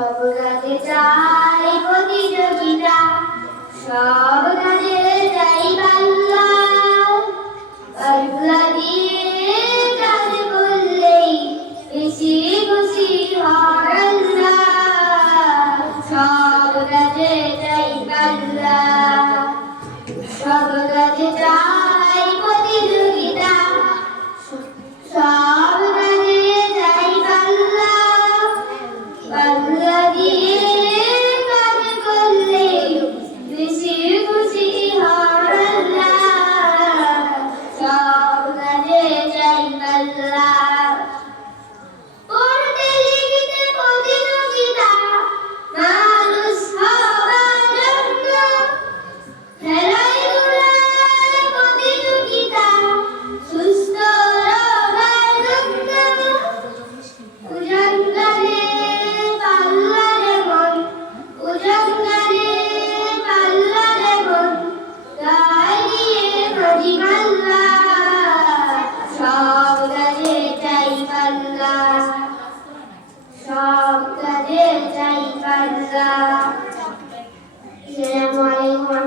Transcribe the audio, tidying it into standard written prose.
সব কাজে চাই প্রতিযোগিতা, সব কাজে চাই পাল্লা, পাল্লা দিয়ে কাজ করলেই বেশি খুশি হন আল্লাহ। সব কাজে চাই পাল্লা, সব কাজে চাই প্রতিযোগিতা, সব কাজে চাই পাল্লা, পাল্লা দিয়ে কাজ করলে বেশি খুশি হন আল্লাহ। সব কাজে চাই পাল্লা। পড়তে লিখতে প্রতিযোগিতা, মানুষ হবার জন্য, খেলাধুলায় প্রতিযোগিতা, সুস্থ রবার জন্য, উজাঙ্গারে পাল্লারে মন, উজাঙ্গারে পাল্লারে মন, গায়ে দিয়ে খোঁজি মাল্লা। সব কাজে চাই পাল্লা, সব কাজে চাই পাল্লা। আসসালামু আলাইকুম।